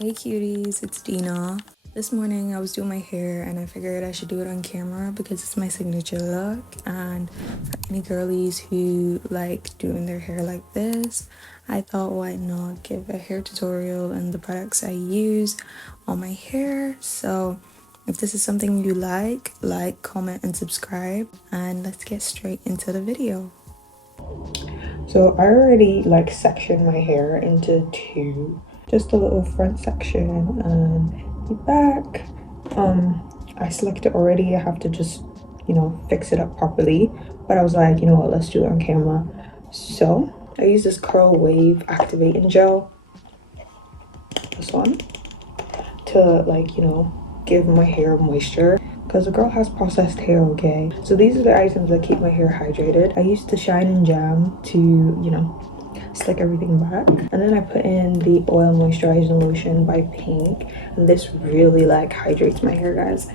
Hey cuties, it's Dina. This morning I was doing my hair and I figured I should do it on camera because it's my signature look, and for any girlies who like doing their hair like this, I thought why not give a hair tutorial and the products I use on my hair. So if this is something you like, comment, and subscribe, and let's get straight into the video. So I already sectioned my hair into two, just a little front section and the back. I selected it already. I have to just fix it up properly, but I was like, you know what, let's do it on camera. So I use this curl wave activating gel, this one, to give my hair moisture, because the girl has processed hair, okay? So these are the items that keep my hair hydrated. I used the Shine and Jam to slick everything back, and then I put in the oil moisturizing lotion by Pink, and this really hydrates my hair, guys.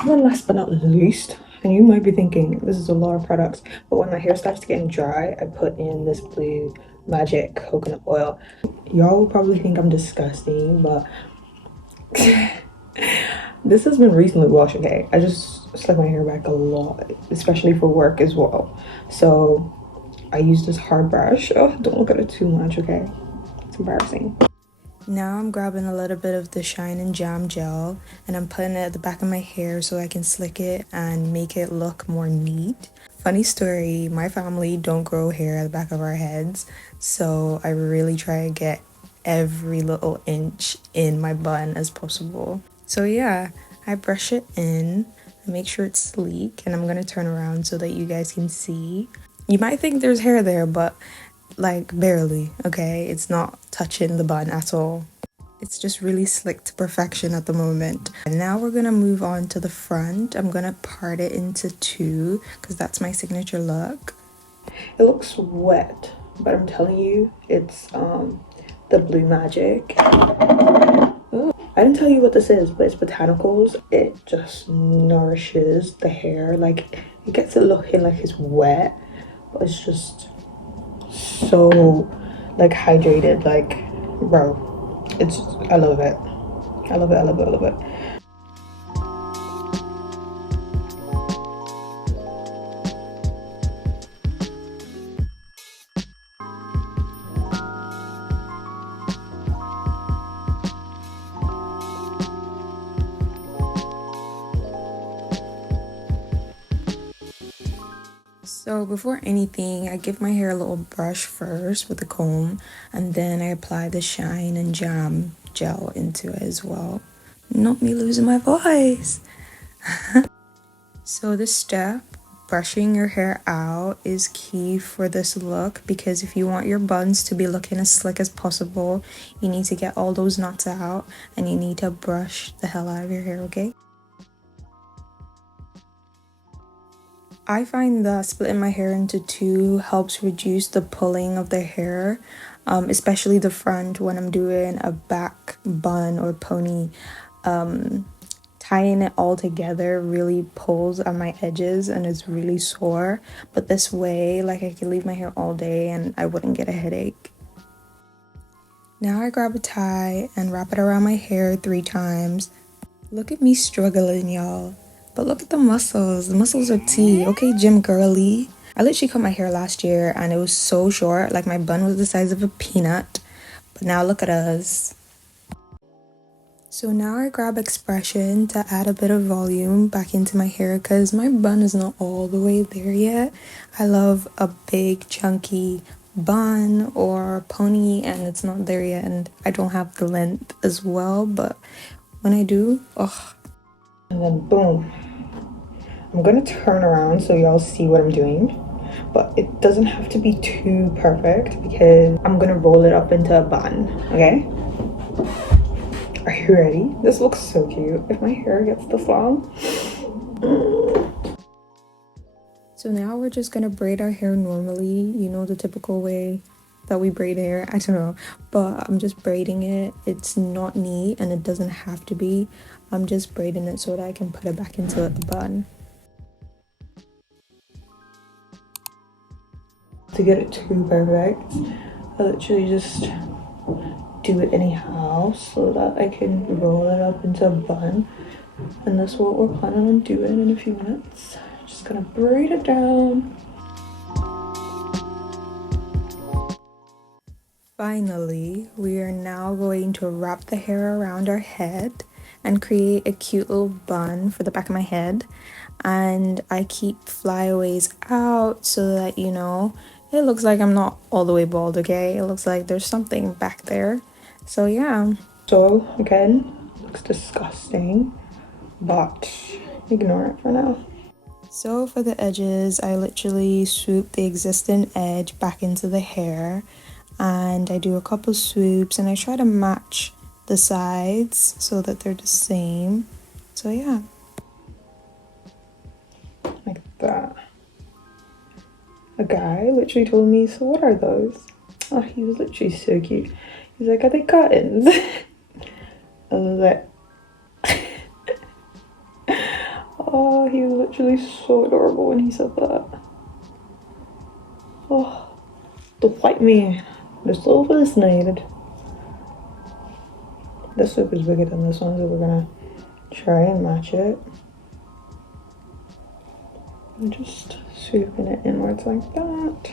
And then last but not least, and you might be thinking this is a lot of products, but when my hair starts getting dry, I put in this Blue Magic coconut oil. Y'all will probably think I'm disgusting, but this has been recently washed, okay? I just slick my hair back a lot, especially for work as well. So I use this hard brush. Oh, don't look at it too much, okay? It's embarrassing. Now I'm grabbing a little bit of the Shine and Jam gel and I'm putting it at the back of my hair so I can slick it and make it look more neat. Funny story, my family don't grow hair at the back of our heads, so I really try to get every little inch in my bun as possible. So yeah, I brush it in, I make sure it's sleek, and I'm gonna turn around so that you guys can see. You might think there's hair there, but barely, okay? It's not touching the bun at all. It's just really slick to perfection at the moment. And now we're gonna move on to the front. I'm gonna part it into two because that's my signature look. It looks wet, but I'm telling you, it's the Blue Magic. Ooh. I didn't tell you what this is, but it's botanicals. It just nourishes the hair. It gets it looking like it's wet, but it's just so hydrated. Bro, it's, I love it. I love it, I love it, I love it. So before anything, I give my hair a little brush first with a comb, and then I apply the Shine and Jam gel into it as well. Not me losing my voice. So this step, brushing your hair out, is key for this look, because if you want your buns to be looking as slick as possible, you need to get all those knots out and you need to brush the hell out of your hair, okay? I find that splitting my hair into two helps reduce the pulling of the hair, especially the front when I'm doing a back bun or pony. Tying it all together really pulls on my edges and it's really sore, but this way I can leave my hair all day and I wouldn't get a headache. Now I grab a tie and wrap it around my hair 3 times. Look at me struggling, y'all. But look at the muscles. The muscles are tea. Okay, gym girly. I literally cut my hair last year and it was so short. My bun was the size of a peanut. But now look at us. So now I grab expression to add a bit of volume back into my hair because my bun is not all the way there yet. I love a big chunky bun or pony and it's not there yet, and I don't have the length as well, but when I do, oh. And then boom. I'm gonna turn around so y'all see what I'm doing, but it doesn't have to be too perfect because I'm gonna roll it up into a bun, okay? Are you ready? This looks so cute if my hair gets this long. So now we're just gonna braid our hair normally, the typical way that we braid hair. I don't know, but I'm just braiding it. It's not neat and it doesn't have to be. I'm just braiding it so that I can put it back into a bun. To get it too perfect, I literally just do it anyhow so that I can roll it up into a bun. And that's what we're planning on doing in a few minutes. Just gonna braid it down. Finally, we are now going to wrap the hair around our head and create a cute little bun for the back of my head. And I keep flyaways out so that, you know, it looks like I'm not all the way bald, okay? It looks like there's something back there. So yeah. So again, looks disgusting, but ignore it for now. So for the edges, I literally swoop the existing edge back into the hair, and I do a couple swoops and I try to match the sides so that they're the same. So yeah, like that. A guy literally told me, so what are those? Oh, he was literally so cute. He's like, are they curtains? I was like, oh, he was literally so adorable when he said that. Oh, the white man, the so fascinated. This soup is bigger than this one, so we're gonna try and match it. I'm just swooping it inwards like that.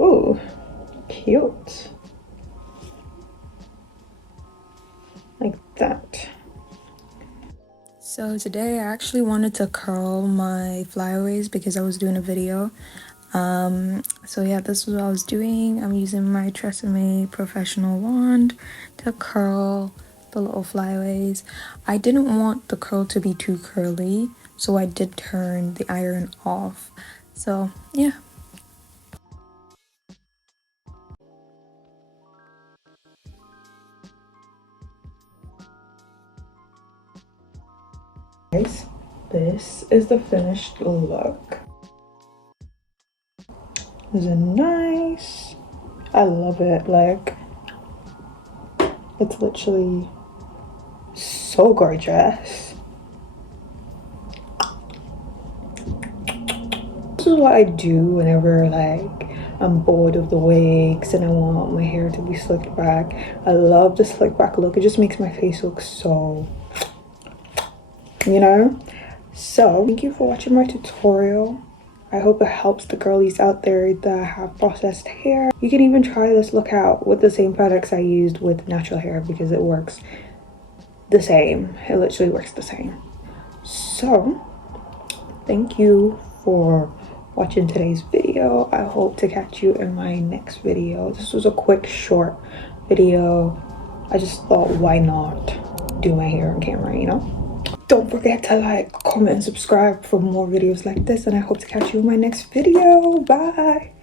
Ooh, cute. Like that. So today I actually wanted to curl my flyaways because I was doing a video. So yeah, this is what I was doing. I'm using my Tresemme professional wand to curl the little flyaways. I didn't want the curl to be too curly, so I did turn the iron off. So yeah. Guys, this is the finished look. Is it nice? I love it. Like, it's literally so gorgeous. This is what I do whenever like I'm bored of the wigs and I want my hair to be slicked back. I love the slick back look. It just makes my face look so, you know. So thank you for watching my tutorial. I hope it helps the girlies out there that have processed hair. You can even try this look out with the same products I used with natural hair because it works the same. It literally works the same. So thank you for watching today's video. I hope to catch you in my next video. This was a quick short video. I just thought, why not do my hair on camera, you know? Don't forget to like, comment, and subscribe for more videos like this, and I hope to catch you in my next video. Bye.